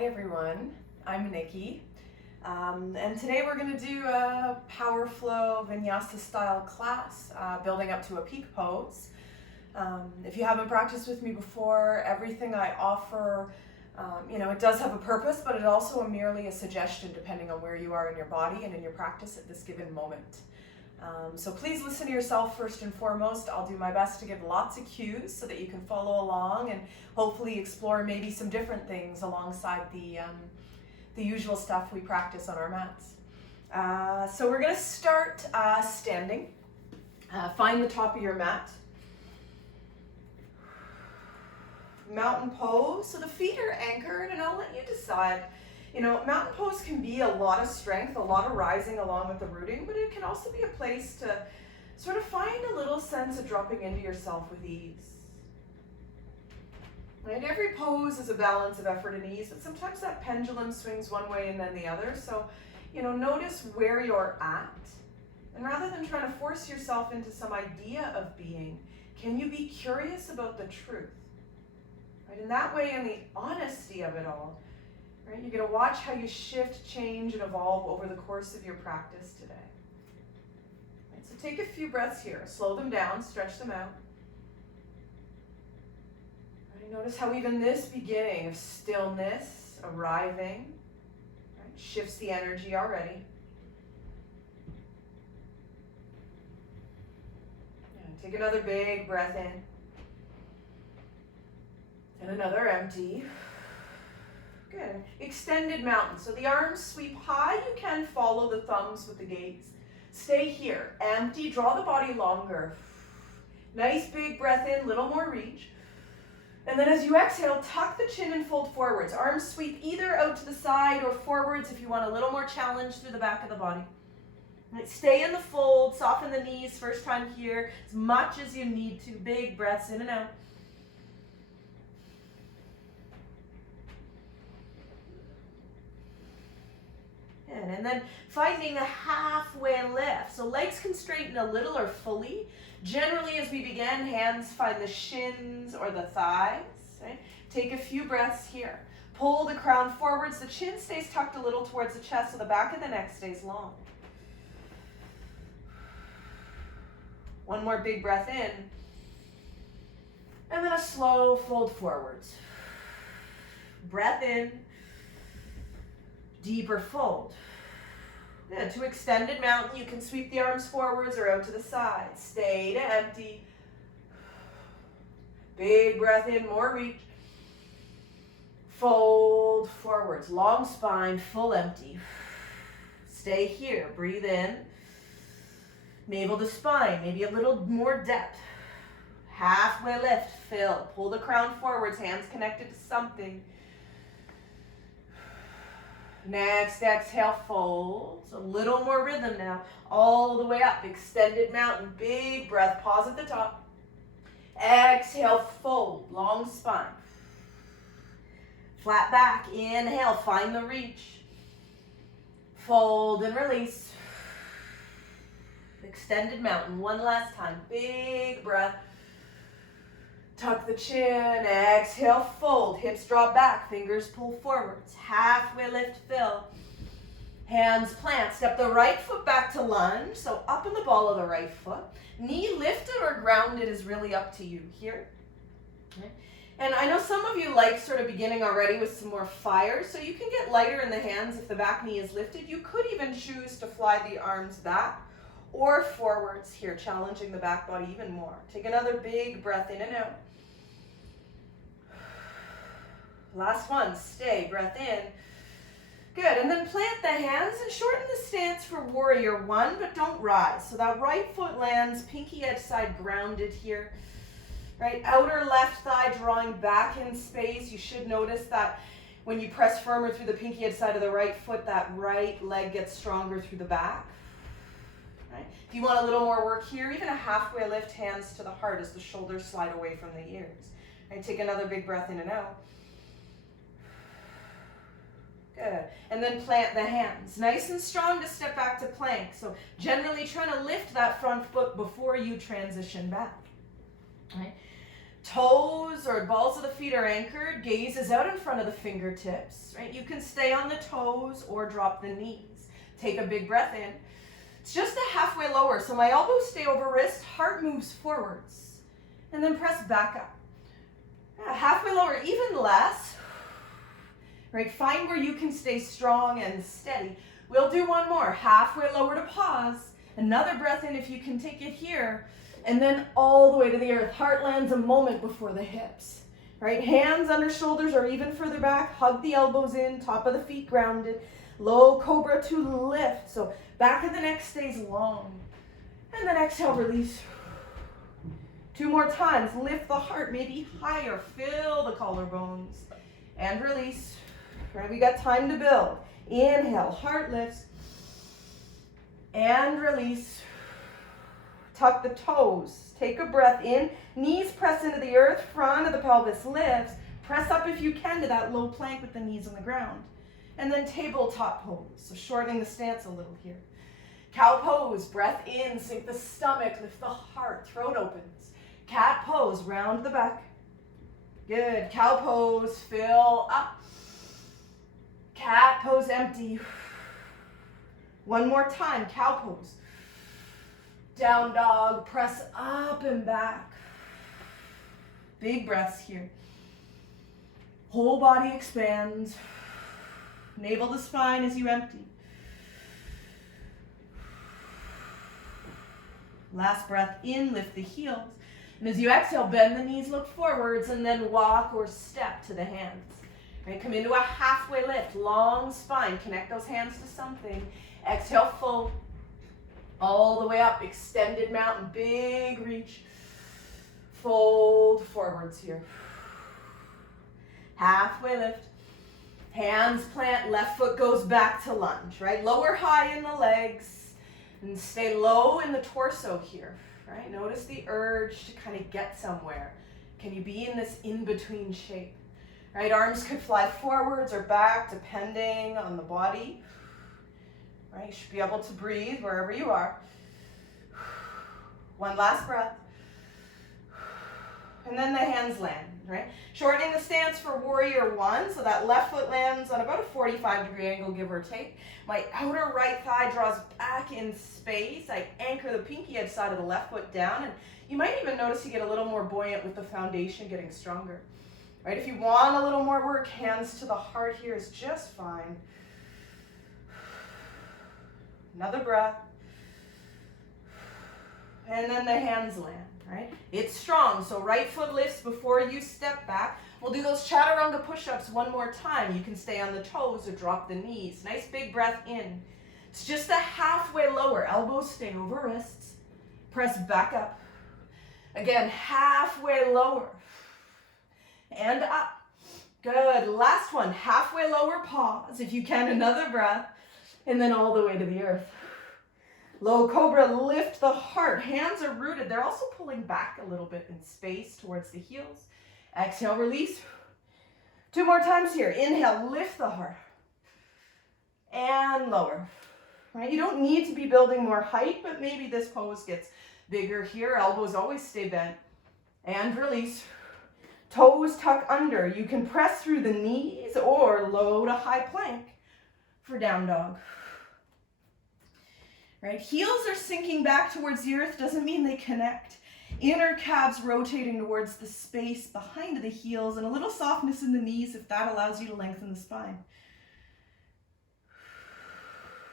Hi everyone, I'm Nikki, and today we're going to do a power flow vinyasa style class, building up to a peak pose. If you haven't practiced with me before, everything I offer, it does have a purpose, but it also merely a suggestion depending on where you are in your body and in your practice at this given moment. So please listen to yourself first and foremost. I'll do my best to give lots of cues so that you can follow along and hopefully explore maybe some different things alongside the usual stuff we practice on our mats. So we're going to start standing. Find the top of your mat. Mountain pose. So the feet are anchored, and I'll let you decide. Mountain pose can be a lot of strength, a lot of rising along with the rooting, but it can also be a place to sort of find a little sense of dropping into yourself with ease. Right? Every pose is a balance of effort and ease, but sometimes that pendulum swings one way and then the other. So, notice where you're at. And rather than trying to force yourself into some idea of being, can you be curious about the truth? Right? And that way, in the honesty of it all, right, you're going to watch how you shift, change, and evolve over the course of your practice today. Right, so take a few breaths here. Slow them down, stretch them out. Right, notice how even this beginning of stillness, arriving, right, shifts the energy already. Yeah, take another big breath in. And another empty. Good. Extended mountain. So the arms sweep high. You can follow the thumbs with the gaze. Stay here. Empty. Draw the body longer. Nice big breath in. Little more reach. And then as you exhale, tuck the chin and fold forwards. Arms sweep either out to the side or forwards if you want a little more challenge through the back of the body. Right. Stay in the fold. Soften the knees. First time here. As much as you need to. Big breaths in and out. And then finding a halfway lift. So legs can straighten a little or fully. Generally, as we begin, hands find the shins or the thighs. Right? Take a few breaths here. Pull the crown forwards. The chin stays tucked a little towards the chest, so the back of the neck stays long. One more big breath in. And then a slow fold forwards. Breath in. Deeper fold. Good. To extended mountain, you can sweep the arms forwards or out to the side. Stay to empty. Big breath in, more reach. Fold forwards, long spine, full empty. Stay here, breathe in. Navel to spine, maybe a little more depth. Halfway lift, fill. Pull the crown forwards, hands connected to something. Next exhale, folds. A little more rhythm now. All the way up, extended mountain. Big breath, pause at the top. Exhale, fold, long spine. Flat back, inhale, find the reach. Fold and release. Extended mountain, one last time. Big breath. Tuck the chin, exhale, fold, hips drop back, fingers pull forwards, halfway lift, fill. Hands plant, step the right foot back to lunge, so up in the ball of the right foot. Knee lifted or grounded is really up to you here. Okay. And I know some of you like sort of beginning already with some more fire, so you can get lighter in the hands if the back knee is lifted. You could even choose to fly the arms back or forwards here, challenging the back body even more. Take another big breath in and out. Last one, stay, breath in. Good, and then plant the hands and shorten the stance for warrior one, but don't rise. So that right foot lands, pinky edge side grounded here. Right, outer left thigh drawing back in space. You should notice that when you press firmer through the pinky edge side of the right foot, that right leg gets stronger through the back. Right. If you want a little more work here, even a halfway lift, hands to the heart as the shoulders slide away from the ears. Right, take another big breath in and out. Good. And then plant the hands. Nice and strong to step back to plank. So generally trying to lift that front foot before you transition back. Right. Toes or balls of the feet are anchored. Gaze is out in front of the fingertips, right? You can stay on the toes or drop the knees. Take a big breath in. It's just a halfway lower, so my elbows stay over wrist, heart moves forwards, and then press back up. Yeah, halfway lower, even less. Right, find where you can stay strong and steady. We'll do one more. Halfway lower to pause. Another breath in if you can take it here. And then all the way to the earth. Heart lands a moment before the hips. Right, hands under shoulders or even further back. Hug the elbows in, top of the feet grounded. Low cobra to lift. So back of the neck stays long. And then exhale, release. 2 more times. Lift the heart, maybe higher. Fill the collarbones. And release. Right, we got time to build. Inhale, heart lifts. And release. Tuck the toes. Take a breath in. Knees press into the earth. Front of the pelvis lifts. Press up if you can to that low plank with the knees on the ground. And then tabletop pose. So shortening the stance a little here. Cow pose. Breath in. Sink the stomach. Lift the heart. Throat opens. Cat pose. Round the back. Good. Cow pose. Fill up. Cat pose, empty. One more time, cow pose. Down dog, press up and back. Big breaths here. Whole body expands. Navel to spine as you empty. Last breath in, lift the heels. And as you exhale, bend the knees, look forwards, and then walk or step to the hands. Right, come into a halfway lift, long spine. Connect those hands to something. Exhale, fold. All the way up, extended mountain, big reach. Fold forwards here. Halfway lift. Hands plant, left foot goes back to lunge, right? Lower high in the legs and stay low in the torso here, right? Notice the urge to kind of get somewhere. Can you be in this in-between shape? Right, arms could fly forwards or back depending on the body. Right, you should be able to breathe wherever you are. One last breath. And then the hands land, right? Shortening the stance for warrior one, so that left foot lands on about a 45-degree angle, give or take. My outer right thigh draws back in space. I anchor the pinky edge side of the left foot down, and you might even notice you get a little more buoyant with the foundation getting stronger. Right, if you want a little more work, hands to the heart here is just fine. Another breath. And then the hands land, right? It's strong, so right foot lifts before you step back. We'll do those chaturanga push-ups one more time. You can stay on the toes or drop the knees. Nice big breath in. It's just a halfway lower. Elbows stay over wrists. Press back up. Again, halfway lower. And up. Good. Last one. Halfway lower, pause. If you can, another breath. And then all the way to the earth. Low cobra, lift the heart. Hands are rooted. They're also pulling back a little bit in space towards the heels. Exhale, release. 2 more times here. Inhale, lift the heart. And lower. Right? You don't need to be building more height, but maybe this pose gets bigger here. Elbows always stay bent. And release. Toes tuck under. You can press through the knees or low to high plank for down dog. Right? Heels are sinking back towards the earth doesn't mean they connect. Inner calves rotating towards the space behind the heels and a little softness in the knees if that allows you to lengthen the spine.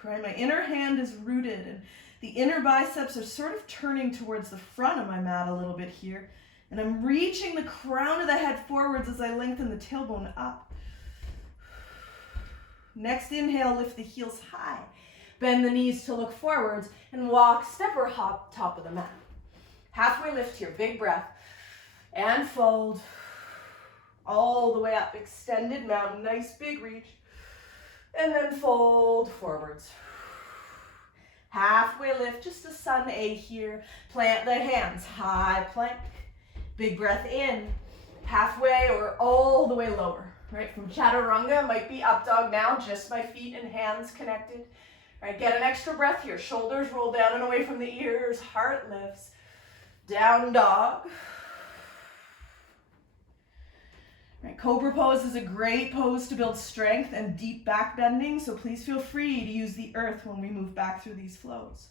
Right? My inner hand is rooted and the inner biceps are sort of turning towards the front of my mat a little bit here. And I'm reaching the crown of the head forwards as I lengthen the tailbone up. Next inhale, lift the heels high. Bend the knees to look forwards and walk, step or hop, top of the mat. Halfway lift here, big breath. And fold. All the way up, extended mountain, nice big reach. And then fold forwards. Halfway lift, just a sun A here. Plant the hands, high plank. Big breath in, halfway or all the way lower, right? From chaturanga, might be up dog now, just my feet and hands connected. Right, get an extra breath here. Shoulders roll down and away from the ears, heart lifts. Down dog. Right, cobra pose is a great pose to build strength and deep back bending, so please feel free to use the earth when we move back through these flows.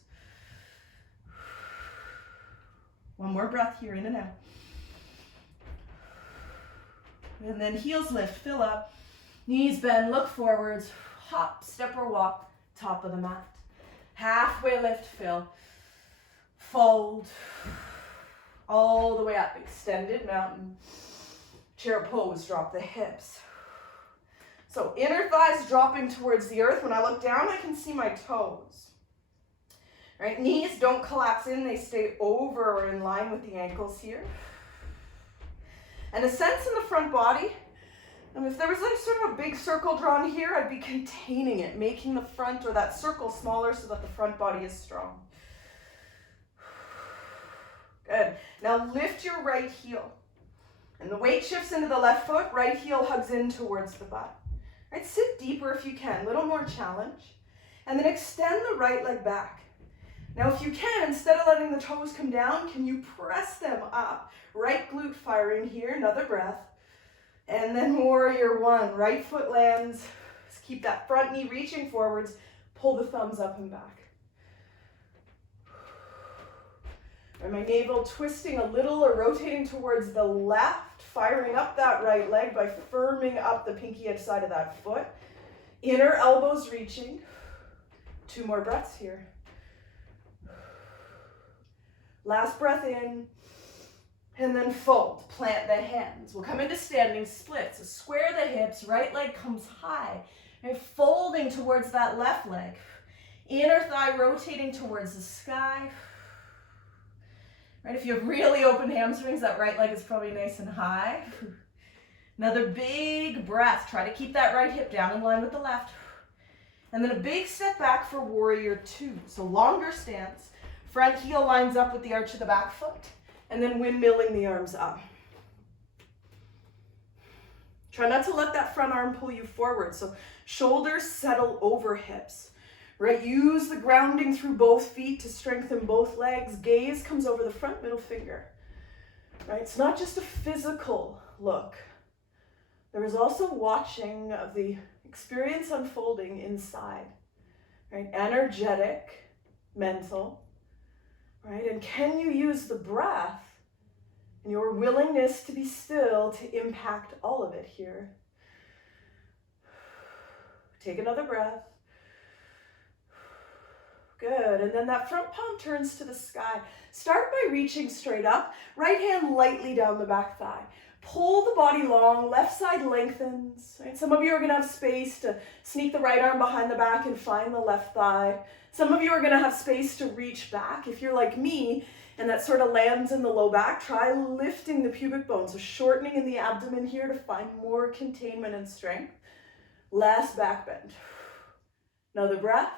One more breath here, in and out. And then heels lift, fill up, knees bend, look forwards, hop, step or walk, top of the mat. Halfway lift, fill, fold, all the way up, extended mountain. Chair pose, drop the hips. So inner thighs dropping towards the earth. When I look down, I can see my toes. Right, knees don't collapse in, they stay over or in line with the ankles here. And a sense in the front body, and if there was like sort of a big circle drawn here, I'd be containing it, making the front or that circle smaller so that the front body is strong. Good. Now lift your right heel. And the weight shifts into the left foot, right heel hugs in towards the butt. Right, sit deeper if you can, a little more challenge. And then extend the right leg back. Now if you can, instead of letting the toes come down, can you press them up? Right glute firing here, another breath. And then warrior one, right foot lands. Just keep that front knee reaching forwards, pull the thumbs up and back. And my navel twisting a little or rotating towards the left, firing up that right leg by firming up the pinky edge side of that foot. Inner elbows reaching. 2 more breaths here. Last breath in, and then fold, plant the hands. We'll come into standing split. So square the hips, right leg comes high, and folding towards that left leg. Inner thigh rotating towards the sky. Right, if you have really open hamstrings, that right leg is probably nice and high. Another big breath. Try to keep that right hip down in line with the left. And then a big step back for warrior two. So longer stance. Front heel lines up with the arch of the back foot, and then windmilling the arms up. Try not to let that front arm pull you forward. So shoulders settle over hips, right? Use the grounding through both feet to strengthen both legs. Gaze comes over the front middle finger, right? It's not just a physical look. There is also watching of the experience unfolding inside, right? Energetic, mental. Right? And can you use the breath and your willingness to be still to impact all of it here? Take another breath. Good. And then that front palm turns to the sky. Start by reaching straight up. Right hand lightly down the back thigh. Pull the body long. Left side lengthens. Right? Some of you are going to have space to sneak the right arm behind the back and find the left thigh. Some of you are going to have space to reach back. If you're like me and that sort of lands in the low back, try lifting the pubic bone. So shortening in the abdomen here to find more containment and strength. Last back bend. Another breath.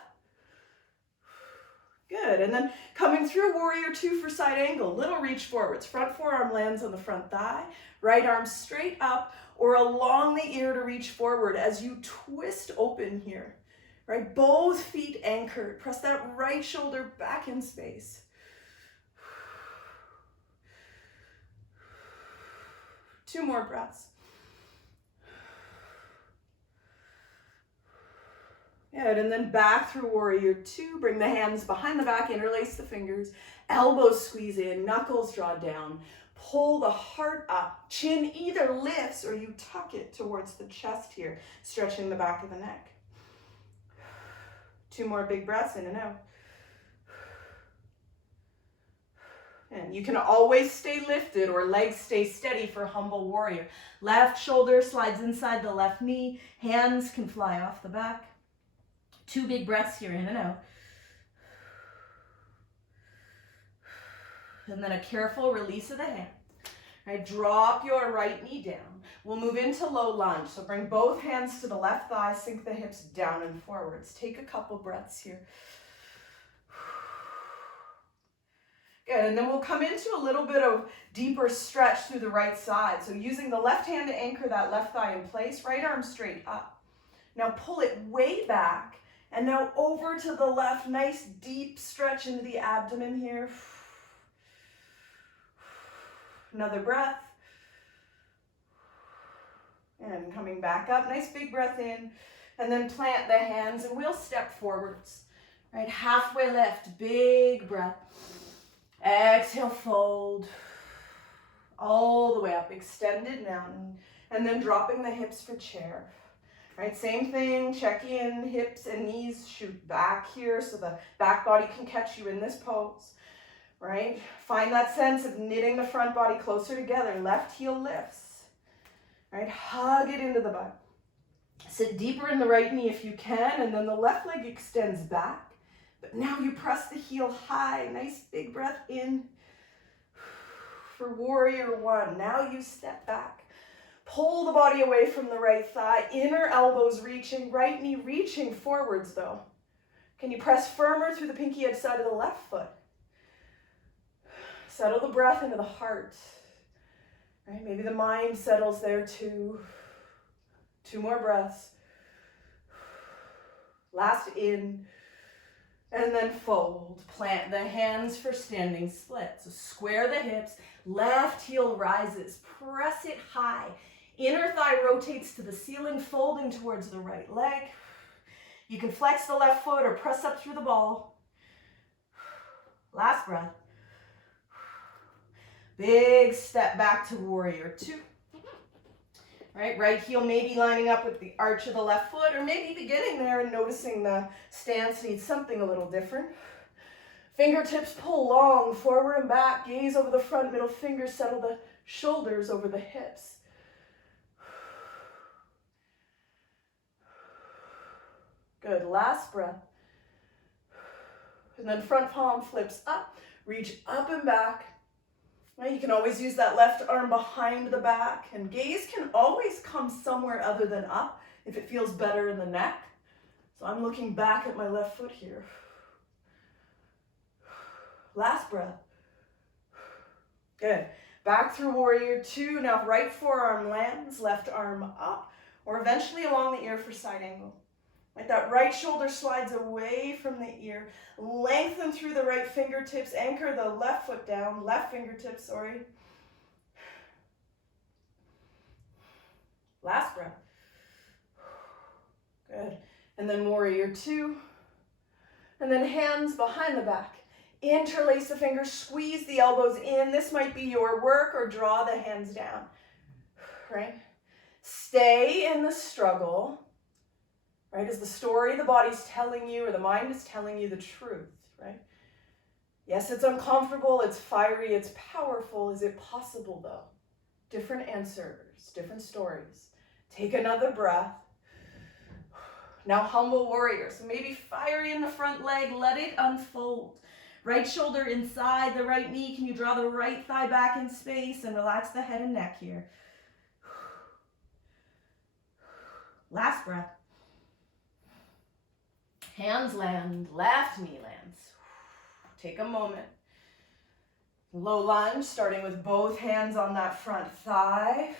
Good. And then coming through warrior two for side angle. Little reach forwards. Front forearm lands on the front thigh. Right arm straight up or along the ear to reach forward as you twist open here. Right, both feet anchored. Press that right shoulder back in space. Two more breaths. Good, and then back through warrior two. Bring the hands behind the back, interlace the fingers. Elbows squeeze in, knuckles draw down. Pull the heart up. Chin either lifts or you tuck it towards the chest here, stretching the back of the neck. 2 more big breaths in and out. And you can always stay lifted or legs stay steady for humble warrior. Left shoulder slides inside the left knee. Hands can fly off the back. 2 big breaths here in and out. And then a careful release of the hand. Right, drop your right knee down. We'll move into low lunge. So bring both hands to the left thigh, sink the hips down and forwards. Take a couple breaths here. Good, and then we'll come into a little bit of deeper stretch through the right side. So using the left hand to anchor that left thigh in place, right arm straight up. Now pull it way back, and now over to the left. Nice deep stretch into the abdomen here. Another breath. And coming back up, nice big breath in, and then plant the hands and we'll step forwards. Right, halfway lift, big breath. Exhale, fold. All the way up, extended mountain, and then dropping the hips for chair. Right, same thing, check in, hips and knees shoot back here so the back body can catch you in this pose. Right, find that sense of knitting the front body closer together. Left heel lifts. Right, hug it into the butt. Sit deeper in the right knee if you can, and then the left leg extends back. But now you press the heel high. Nice big breath in. For warrior one, now you step back. Pull the body away from the right thigh. Inner elbows reaching, right knee reaching forwards though. Can you press firmer through the pinky edge side of the left foot? Settle the breath into the heart. Right, maybe the mind settles there too. 2 more breaths. Last in. And then fold. Plant the hands for standing split. So square the hips. Left heel rises. Press it high. Inner thigh rotates to the ceiling, folding towards the right leg. You can flex the left foot or press up through the ball. Last breath. Big step back to warrior two. Right heel maybe lining up with the arch of the left foot, or maybe beginning there and noticing the stance needs something a little different. Fingertips pull long, forward and back, gaze over the front, middle finger, settle the shoulders over the hips. Good, last breath. And then front palm flips up, reach up and back. Right, you can always use that left arm behind the back, and gaze can always come somewhere other than up if it feels better in the neck. So I'm looking back at my left foot here. Last breath. Good. Back through warrior two. Now right forearm lands, left arm up, or eventually along the ear for side angle. Right, that right shoulder slides away from the ear. Lengthen through the right fingertips. Anchor the left foot down. Left fingertips, sorry. Last breath. Good. And then warrior two. And then hands behind the back. Interlace the fingers. Squeeze the elbows in. This might be your work, or draw the hands down. Right? Stay in the struggle. Right, is the story the body's telling you or the mind is telling you the truth, right? Yes, it's uncomfortable, it's fiery, it's powerful. Is it possible though? Different answers, different stories. Take another breath. Now humble warrior. So maybe fiery in the front leg, let it unfold. Right shoulder inside the right knee. Can you draw the right thigh back in space and relax the head and neck here? Last breath. Hands land, left knee lands. Take a moment. Low lunge, starting with both hands on that front thigh.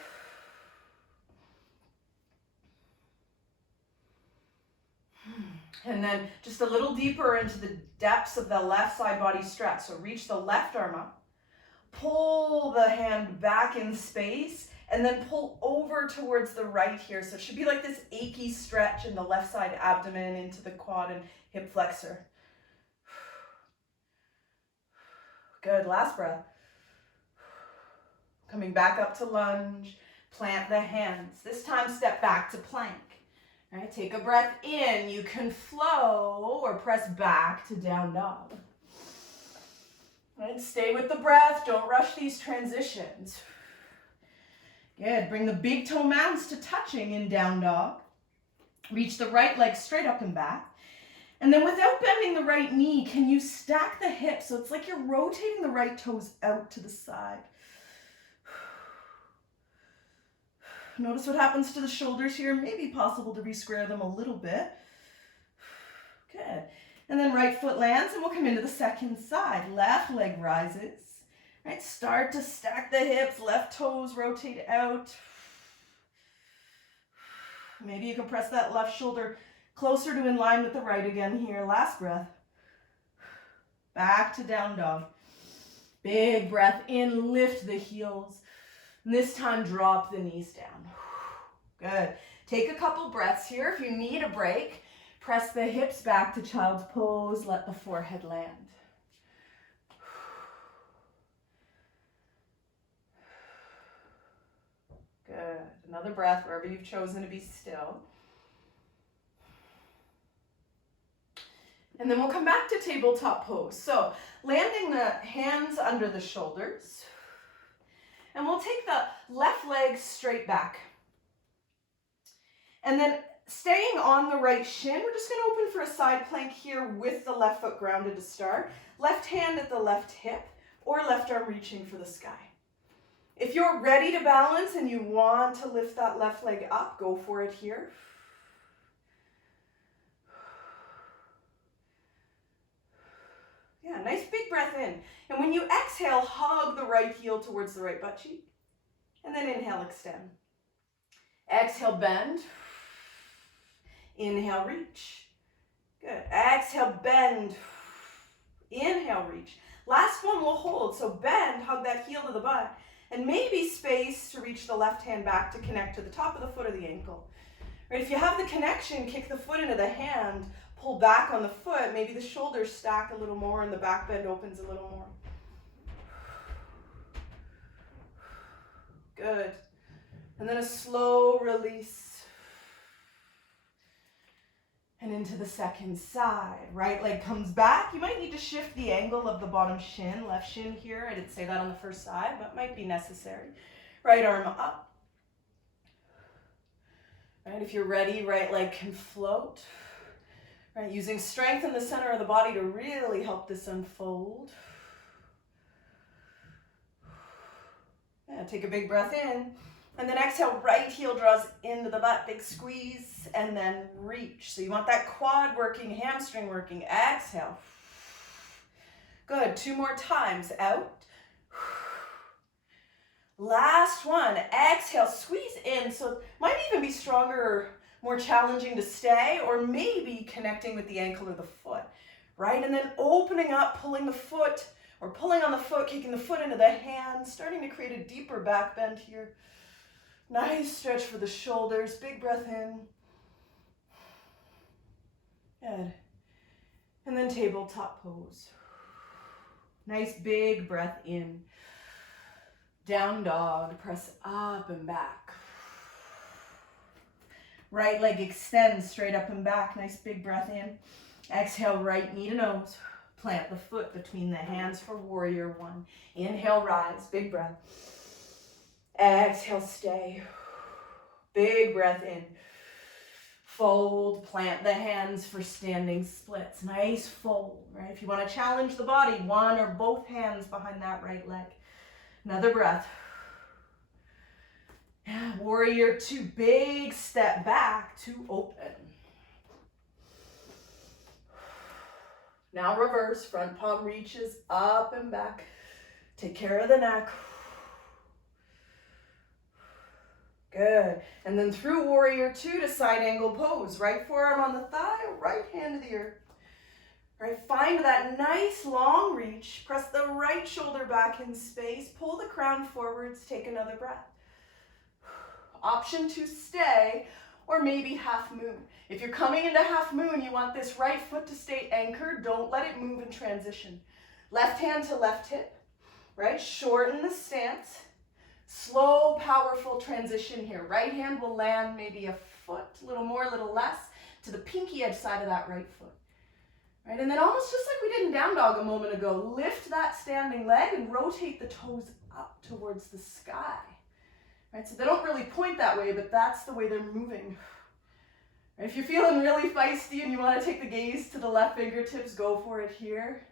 And then just a little deeper into the depths of the left side body stretch. So reach the left arm up. Pull the hand back in space, and then pull over towards the right here. So it should be like this achy stretch in the left side abdomen into the quad and hip flexor. Good, last breath. Coming back up to lunge, plant the hands. This time step back to plank. All right, take a breath in. You can flow or press back to down dog. And stay with the breath. Don't rush these transitions. Good. Bring the big toe mounds to touching in down dog. Reach the right leg straight up and back. And then without bending the right knee, can you stack the hips? So it's like you're rotating the right toes out to the side. Notice what happens to the shoulders here. Maybe possible to re-square them a little bit. Good. And then right foot lands, and we'll come into the second side. Left leg rises. Right, start to stack the hips, left toes rotate out. Maybe you can press that left shoulder closer to in line with the right again here. Last breath. Back to down dog. Big breath in, lift the heels. And this time drop the knees down. Good. Take a couple breaths here. If you need a break, press the hips back to child's pose. Let the forehead land. Good. Another breath wherever you've chosen to be still. And then we'll come back to tabletop pose. So landing the hands under the shoulders. And we'll take the left leg straight back. And then staying on the right shin, we're just going to open for a side plank here with the left foot grounded to start. Left hand at the left hip or left arm reaching for the sky. If you're ready to balance and you want to lift that left leg up, go for it here. Yeah, nice big breath in. And when you exhale, hug the right heel towards the right butt cheek. And then inhale, extend. Exhale, bend. Inhale, reach. Good. Exhale, bend. Inhale, reach. Last one we'll hold. So bend, hug that heel to the butt. And maybe space to reach the left hand back to connect to the top of the foot or the ankle. Right, if you have the connection, kick the foot into the hand, pull back on the foot, maybe the shoulders stack a little more and the back bend opens a little more. Good. And then a slow release. And into the second side. Right leg comes back. You might need to shift the angle of the bottom shin, left shin here. I didn't say that on the first side, but might be necessary. Right arm up. Right, if you're ready, right leg can float. Right, using strength in the center of the body to really help this unfold. Yeah, take a big breath in. And then exhale, right heel draws into the butt, big squeeze, and then reach. So you want that quad working, hamstring working. Exhale. Good, 2 more times, out. Last one, exhale, squeeze in. So it might even be stronger or more challenging to stay, or maybe connecting with the ankle or the foot, right? And then opening up, pulling the foot, or pulling on the foot, kicking the foot into the hand, starting to create a deeper back bend here. Nice stretch for the shoulders. Big breath in. Good. And then tabletop pose. Nice big breath in. Down dog. Press up and back. Right leg extends straight up and back. Nice big breath in. Exhale, right knee to nose. Plant the foot between the hands for warrior 1. Inhale, rise. Big breath. Exhale, stay. Big breath in. Fold, plant the hands for standing splits. Nice fold, right? If you want to challenge the body, 1 or both hands behind that right leg. Another breath. Warrior 2, big step back to open. Now reverse, front palm reaches up and back. Take care of the neck. Good. And then through warrior 2 to side angle pose. Right forearm on the thigh, right hand to the earth. Right, find that nice long reach. Press the right shoulder back in space. Pull the crown forwards. Take another breath. Option to stay, or maybe half moon. If you're coming into half moon, you want this right foot to stay anchored. Don't let it move in transition. Left hand to left hip. Right, shorten the stance. Slow, powerful transition here. Right hand will land maybe a foot, a little more, a little less, to the pinky edge side of that right foot. Right, and then almost just like we did in down dog a moment ago, lift that standing leg and rotate the toes up towards the sky. Right, so they don't really point that way, but that's the way they're moving. Right, if you're feeling really feisty and you want to take the gaze to the left fingertips, go for it here.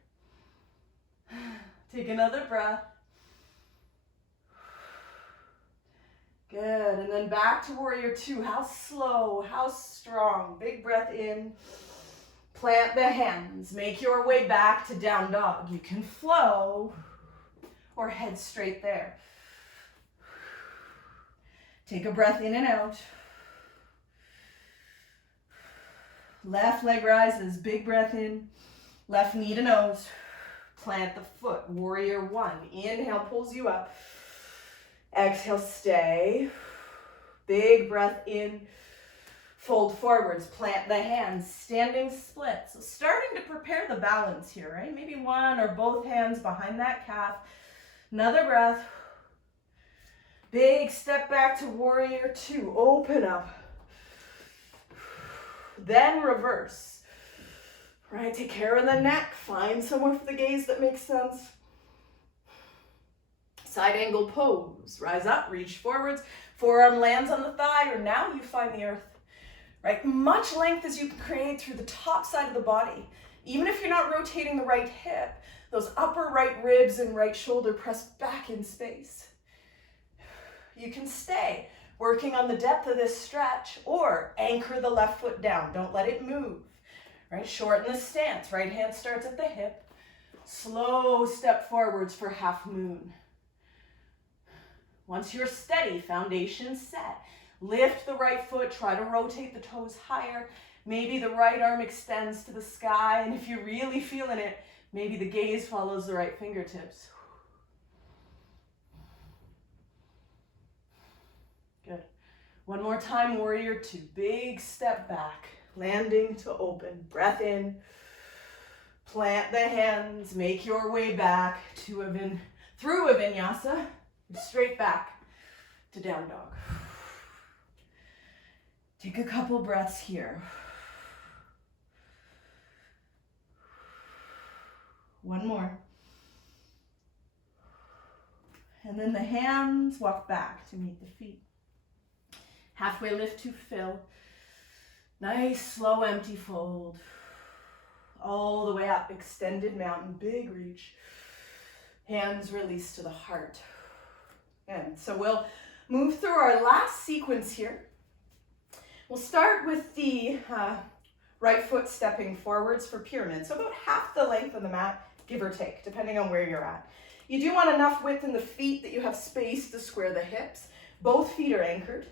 Take another breath. Good, and then back to warrior 2. How slow, how strong. Big breath in. Plant the hands. Make your way back to down dog. You can flow or head straight there. Take a breath in and out. Left leg rises. Big breath in. Left knee to nose. Plant the foot. Warrior 1. Inhale pulls you up. Exhale, stay. Big breath in, fold forwards, plant the hands, standing split. So starting to prepare the balance here, right? Maybe one or both hands behind that calf. Another breath. Big step back to warrior two. Open up. Then reverse. Right, take care of the neck. Find somewhere for the gaze that makes sense. Side angle pose. Rise up, reach forwards. Forearm lands on the thigh, or now you find the earth. Right, much length as you can create through the top side of the body. Even if you're not rotating the right hip, those upper right ribs and right shoulder press back in space. You can stay working on the depth of this stretch, or anchor the left foot down. Don't let it move. Right, shorten the stance. Right hand starts at the hip. Slow step forwards for half moon. Once you're steady, foundation set. Lift the right foot, try to rotate the toes higher. Maybe the right arm extends to the sky, and if you're really feeling it, maybe the gaze follows the right fingertips. Good. One more time, warrior two. Big step back, landing to open. Breath in, plant the hands, make your way back to through a vinyasa, straight back to down dog. Take a couple breaths here. One more. And then the hands walk back to meet the feet. Halfway lift to fill. Nice, slow, empty fold. All the way up, extended mountain, big reach. Hands release to the heart. And so we'll move through our last sequence here. We'll start with the right foot stepping forwards for pyramid. So about half the length of the mat, give or take, depending on where you're at. You do want enough width in the feet that you have space to square the hips. Both feet are anchored.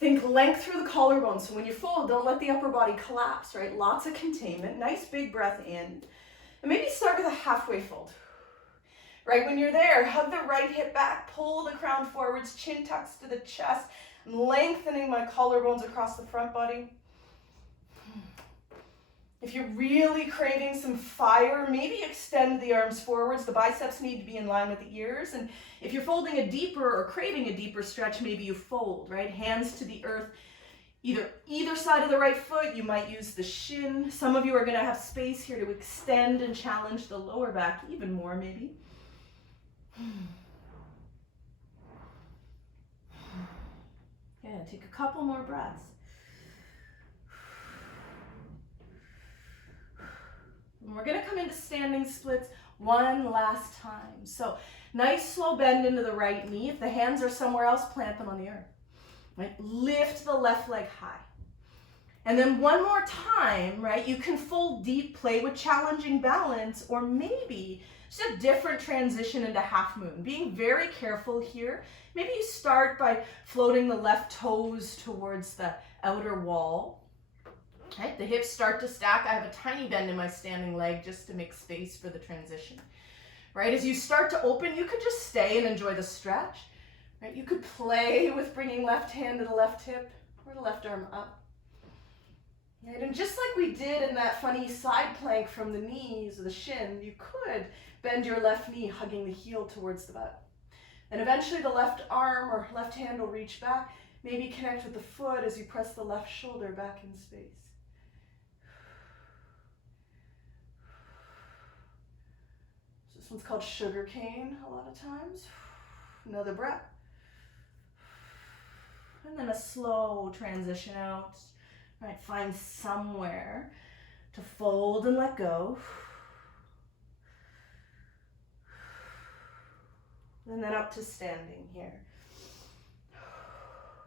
Think length through the collarbone. So when you fold, don't let the upper body collapse, right? Lots of containment. Nice big breath in. And maybe start with a halfway fold. Right, when you're there, hug the right hip back, pull the crown forwards, chin tucks to the chest. I'm lengthening my collarbones across the front body. If you're really craving some fire, maybe extend the arms forwards. The biceps need to be in line with the ears. And if you're folding a deeper or craving a deeper stretch, maybe you fold, right? Hands to the earth, either side of the right foot. You might use the shin. Some of you are going to have space here to extend and challenge the lower back even more, maybe. Yeah, take a couple more breaths. And we're going to come into standing splits one last time. So nice slow bend into the right knee. If the hands are somewhere else, plant them on the earth. Right? Lift the left leg high. And then one more time, right? You can fold deep, play with challenging balance, or maybe just a different transition into half moon. Being very careful here. Maybe you start by floating the left toes towards the outer wall. Right? The hips start to stack. I have a tiny bend in my standing leg just to make space for the transition. Right? As you start to open, you could just stay and enjoy the stretch. Right? You could play with bringing left hand to the left hip or the left arm up. Right? And just like we did in that funny side plank from the knees or the shin, you could bend your left knee, hugging the heel towards the butt. And eventually the left arm or left hand will reach back. Maybe connect with the foot as you press the left shoulder back in space. So this one's called sugar cane a lot of times. Another breath. And then a slow transition out. Right, find somewhere to fold and let go. And then up to standing here.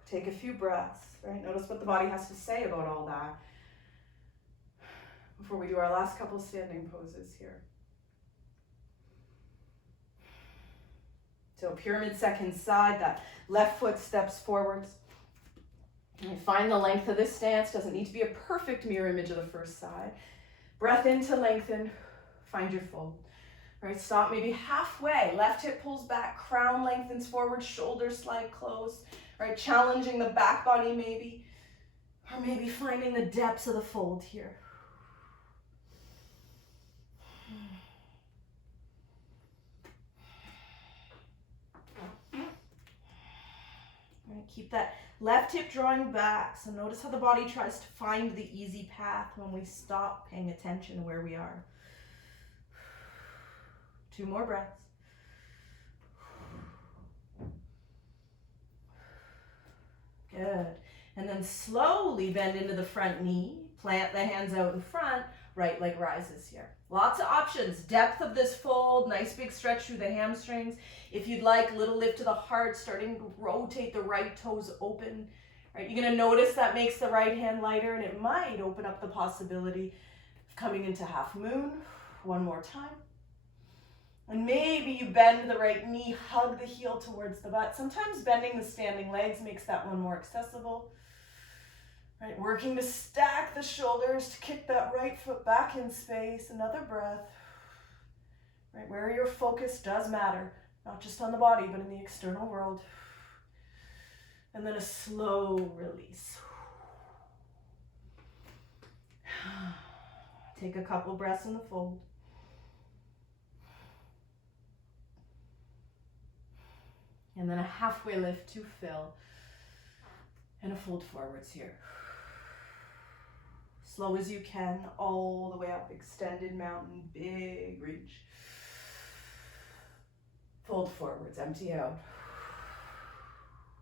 Take a few breaths, right? Notice what the body has to say about all that before we do our last couple standing poses here. So pyramid second side, that left foot steps forwards. And find the length of this stance. Doesn't need to be a perfect mirror image of the first side. Breath in to lengthen. Find your fold. Right, stop maybe halfway. Left hip pulls back, crown lengthens forward, shoulders slide close. right? Challenging the back body maybe, or maybe finding the depths of the fold here. Right, keep that left hip drawing back. So notice how the body tries to find the easy path when we stop paying attention to where we are. 2 more breaths. Good. And then slowly bend into the front knee. Plant the hands out in front. Right leg rises here. Lots of options. Depth of this fold. Nice big stretch through the hamstrings. If you'd like, little lift to the heart, starting to rotate the right toes open. Right, you're going to notice that makes the right hand lighter, and it might open up the possibility of coming into half moon. 1 more time. And maybe you bend the right knee, hug the heel towards the butt. Sometimes bending the standing legs makes that one more accessible. Right, working to stack the shoulders to kick that right foot back in space. Another breath. Right, where your focus does matter, not just on the body, but in the external world. And then a slow release. Take a couple breaths in the fold. And then a halfway lift to fill. And a fold forwards here. Slow as you can, all the way up. Extended mountain, big reach. Fold forwards, empty out.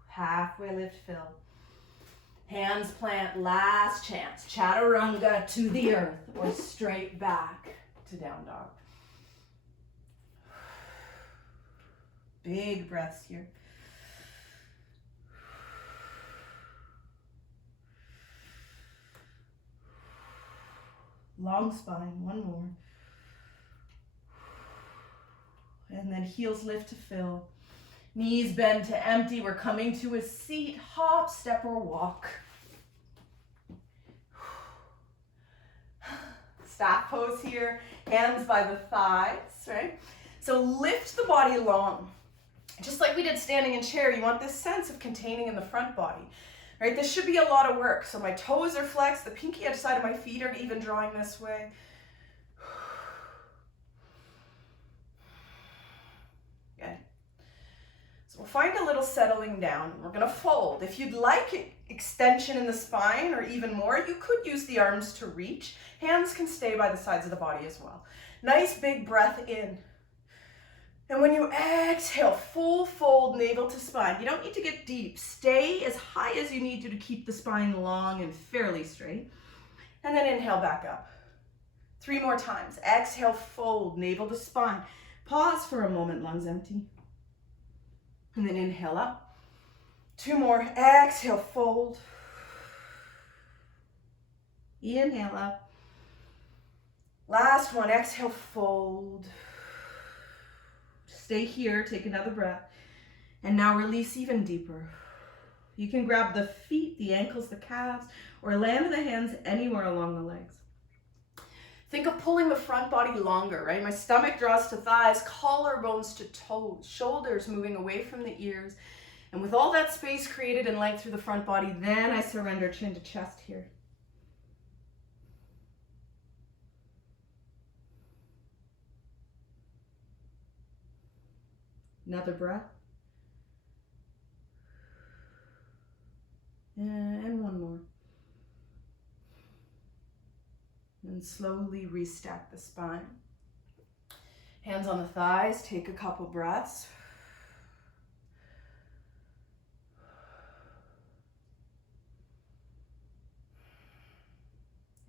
Halfway lift, fill. Hands plant, last chance. Chaturanga to the earth or straight back to down dog. Big breaths here. Long spine, 1 more. And then heels lift to fill. Knees bend to empty. We're coming to a seat, hop, step, or walk. Staff pose here, hands by the thighs, right? So lift the body long. Just like we did standing in chair, you want this sense of containing in the front body, right? This should be a lot of work. So my toes are flexed, the pinky edge side of my feet are even drawing this way. Good. So we'll find a little settling down. We're gonna fold. If you'd like extension in the spine or even more, you could use the arms to reach. Hands can stay by the sides of the body as well. Nice big breath in. And when you exhale, full fold, navel to spine. You don't need to get deep. Stay as high as you need to keep the spine long and fairly straight. And then inhale back up. 3 more times. Exhale, fold, navel to spine. Pause for a moment, lungs empty. And then inhale up. 2 more. Exhale, fold. Inhale up. Last one. Exhale, fold. Stay here, take another breath, and now release even deeper. You can grab the feet, the ankles, the calves, or land the hands anywhere along the legs. Think of pulling the front body longer, right? My stomach draws to thighs, collarbones to toes, shoulders moving away from the ears. And with all that space created in length through the front body, then I surrender chin to chest here. Another breath. And 1 more. And slowly restack the spine. Hands on the thighs, take a couple breaths.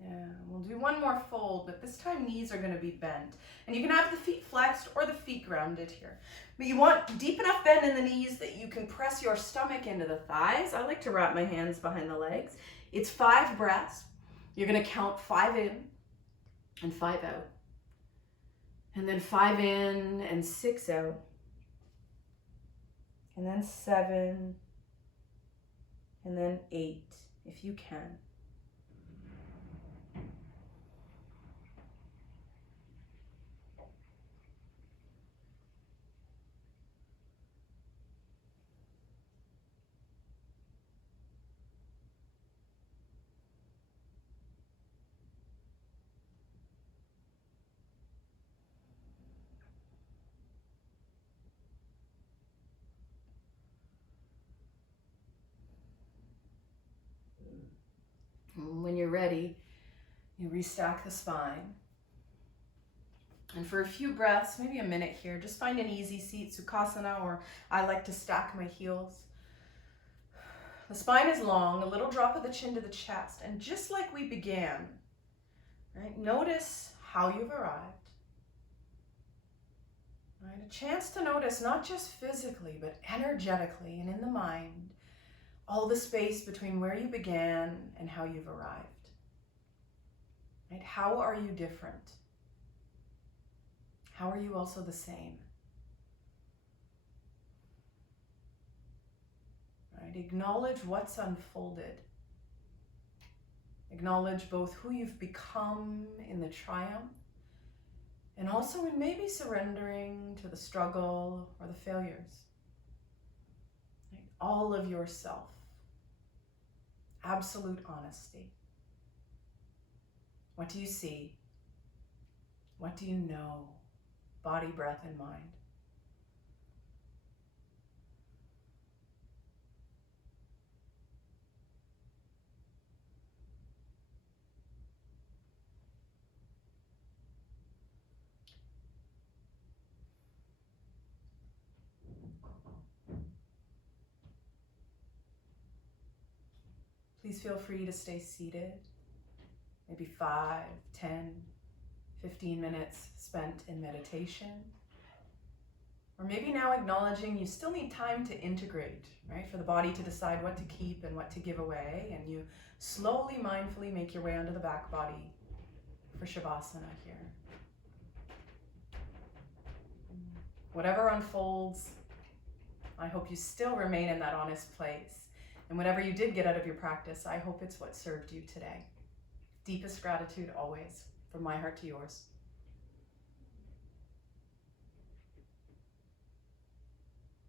Yeah, we'll do 1 more fold, but this time knees are going to be bent. And you can have the feet flexed or the feet grounded here. But you want deep enough bend in the knees that you can press your stomach into the thighs. I like to wrap my hands behind the legs. It's 5 breaths. You're going to count 5 in and 5 out. And then 5 in and 6 out. And then 7. And then 8, if you can. And when you're ready, you restack the spine. And for a few breaths, maybe a minute here, just find an easy seat, Sukhasana, or I like to stack my heels. The spine is long, a little drop of the chin to the chest, and just like we began, right, notice how you've arrived. Right, a chance to notice not just physically, but energetically and in the mind, all the space between where you began and how you've arrived. Right, how are you different? How are you also the same? Right, acknowledge what's unfolded. Acknowledge both who you've become in the triumph and also in maybe surrendering to the struggle or the failures. Right, all of yourself. Absolute honesty. What do you see? What do you know? Body, breath, and mind. Please feel free to stay seated. Maybe 5, 10, 15 minutes spent in meditation. Or maybe now acknowledging you still need time to integrate, right? For the body to decide what to keep and what to give away. And you slowly, mindfully make your way onto the back body for Shavasana here. Whatever unfolds, I hope you still remain in that honest place. And whatever you did get out of your practice, I hope it's what served you today. Deepest gratitude always, from my heart to yours.